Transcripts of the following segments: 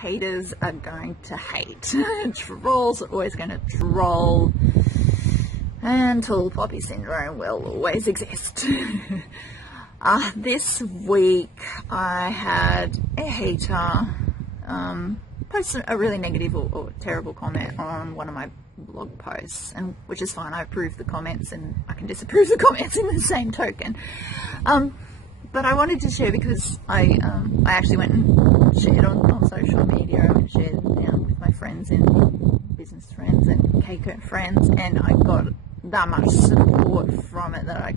haters are going to hate. Trolls are always going to troll. And tall poppy syndrome will always exist. This week I had a hater post a really negative or terrible comment on one of my blog posts, and which is fine. I approve the comments and I can disapprove the comments in the same token. But I wanted to share because I actually went and shared on social media and shared with my friends and business friends and Cray-Cray friends, and I got that much support from it that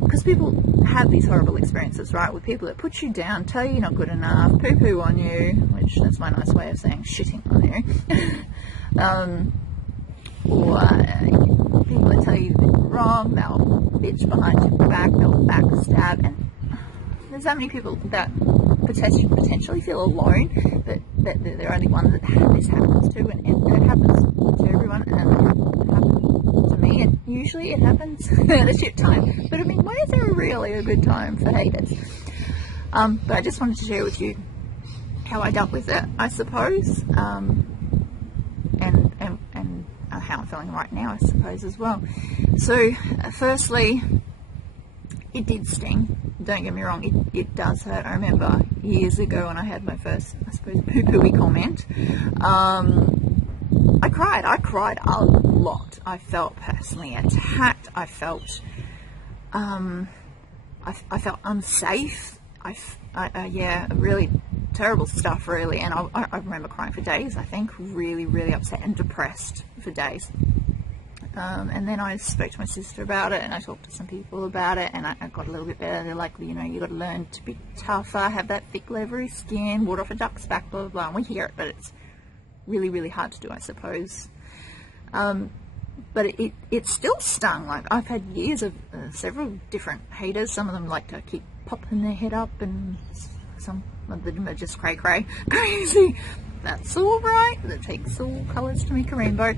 because people have these horrible experiences, right, with people that put you down, tell you you're not good enough, poo-poo on you, which that's my nice way of saying shitting on you, or people that tell you you're wrong, they'll bitch behind your back, they'll backstab, and there's that many people that potentially feel alone, but that they're the only ones that this happens to, and it happens to everyone, and it happens to me, and usually it happens at a shit time. But I mean, when is there really a good time for haters? But I just wanted to share with you how I dealt with it, I suppose, and how I'm feeling right now, I suppose, as well. So, firstly, it did sting. Don't get me wrong, it does hurt. I remember years ago when I had my first, I suppose, poo-poo-y comment, I cried a lot. I felt personally attacked. I felt unsafe. Yeah, really terrible stuff, really. And I remember crying for days, I think, really, really upset and depressed for days. And then I spoke to my sister about it, and I talked to some people about it, and I got a little bit better. They're like, you know, you got to learn to be tougher, have that thick, leathery skin, water off a duck's back, blah, blah, blah. And we hear it, but it's really, really hard to do, I suppose. But it still stung. Like, I've had years of several different haters. Some of them like to keep popping their head up, and some of them are just cray-cray, crazy. That's all right. It takes all colours to make a rainbow.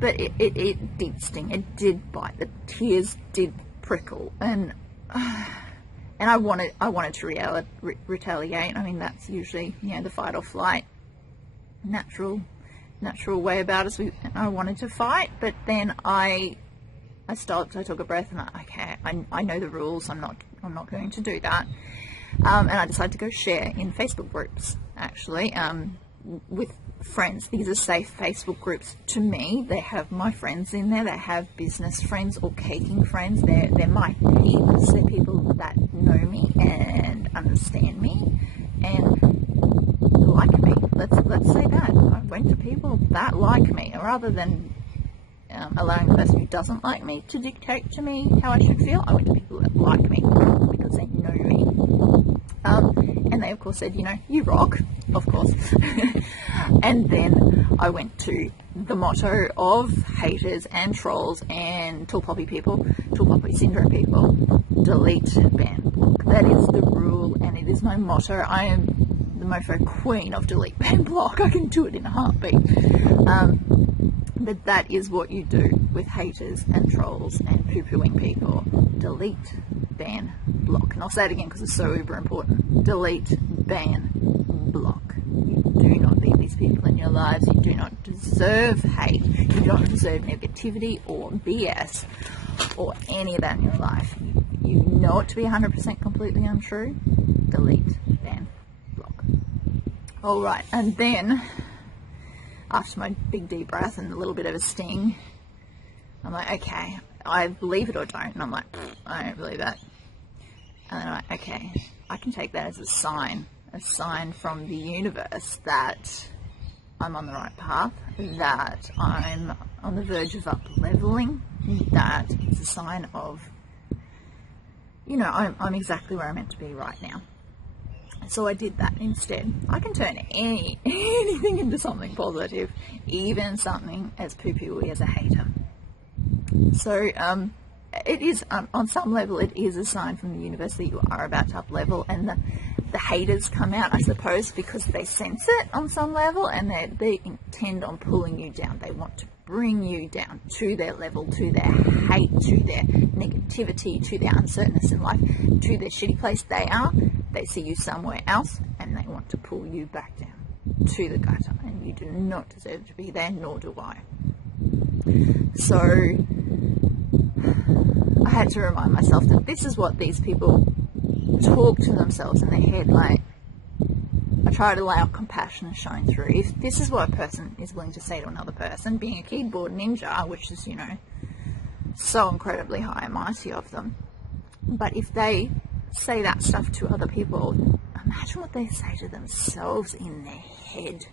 But it did sting. It did bite. The tears did prickle, and I wanted to retaliate. I mean, that's usually, you know, the fight or flight natural way about us. I wanted to fight, but then I stopped. I took a breath, and okay, I know the rules. I'm not going to do that. And I decided to go share in Facebook groups, actually, with friends. These are safe Facebook groups to me. They have my friends in there. They have business friends or caking friends. They're my peers. They're people that know me and understand me and like me. Let's say that. I went to people that like me, rather than allowing the person who doesn't like me to dictate to me how I should feel. I went to people that like me because they know me. And they of course said, you know, you rock, of course. And then I went to the motto of haters and trolls and tall poppy people, tall poppy syndrome people: delete, ban, block. That is the rule, and it is my motto. I am the mofo queen of delete, ban, block. I can do it in a heartbeat. But that is what you do with haters and trolls and poo-pooing people. Delete, ban, block. And I'll say it again because it's so uber important. Delete, ban, block. You do not need these people in your lives. You do not deserve hate. You don't deserve negativity or BS or any of that in your life. You know it to be 100% completely untrue. Delete, ban, block. Alright, and then after my big deep breath and a little bit of a sting, I'm like, okay, I believe it or don't. And I'm like, I don't believe that. And then I'm like, okay, I can take that as a sign from the universe that I'm on the right path, that I'm on the verge of up-leveling, that it's a sign of, you know, I'm exactly where I'm meant to be right now. So I did that instead. I can turn anything into something positive, even something as poo-poo-y as a hater. So it is, on some level, it is a sign from the universe that you are about to up-level, and the haters come out, I suppose, because they sense it on some level, and they intend on pulling you down. They want to bring you down to their level, to their hate, to their negativity, to their uncertainness in life, to their shitty place they are. They see you somewhere else, and they want to pull you back down to the gutter, and you do not deserve to be there, nor do I. So I had to remind myself that this is what these people talk to themselves in their head. Like, I try to allow compassion and shine through. If this is what a person is willing to say to another person, being a keyboard ninja, which is, you know, so incredibly high and mighty of them, but if they say that stuff to other people, imagine what they say to themselves in their head.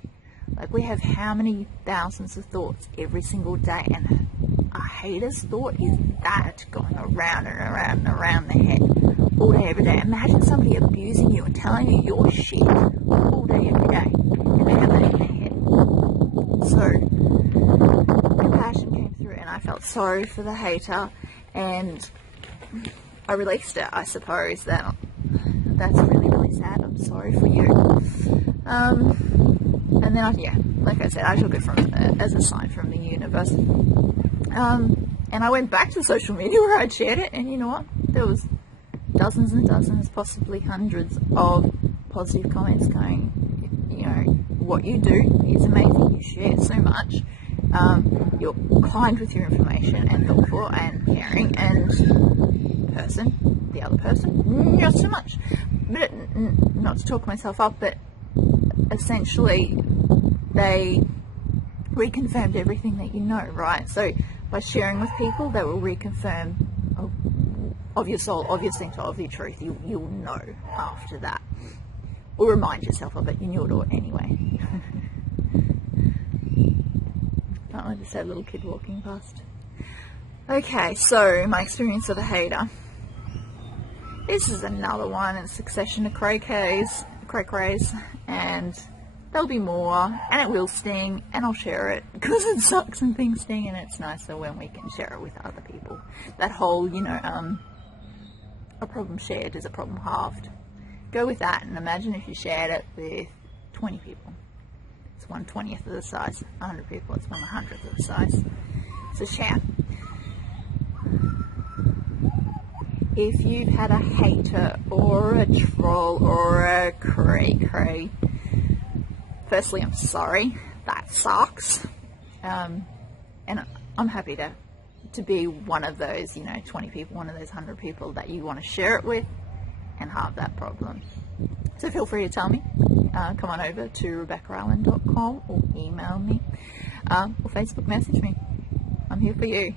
Like, we have how many thousands of thoughts every single day, and a hater's thought is that going around and around and around their head all day, every day. Imagine somebody abusing you and telling you your shit all day, every day, and they have that in their head. So, compassion came through, and I felt sorry for the hater, and I released it, I suppose. That's really, really sad. I'm sorry for you. And then, like I said, I took it as a sign from the universe. And I went back to social media where I'd shared it, and you know what? There was dozens and dozens, possibly hundreds of positive comments going, you know, what you do is amazing. You share so much. You're kind with your information and thoughtful and caring, and the other person, not so much. But not to talk myself up, but essentially they reconfirmed everything that you know, right? So by sharing with people, they will reconfirm of your soul, of your center, of your truth. You'll know after that, or remind yourself of it. You knew it anyway. I just had a little kid walking past. Okay, so my experience of the hater. This is another one in succession of Cray-Crays, and there'll be more, and it will sting, and I'll share it, because it sucks and things sting, and it's nicer when we can share it with other people. That whole, you know, a problem shared is a problem halved. Go with that, and imagine if you shared it with 20 people. It's 1/20th of the size. 100 people, it's 1/100th of the size. So share. If you've had a hater or a troll or a Cray-Cray, firstly, I'm sorry. That sucks. And I'm happy to be one of those, you know, 20 people, one of those 100 people that you want to share it with and halve that problem. So feel free to tell me. Come on over to RebeccaIsland.com or email me or Facebook message me. I'm here for you.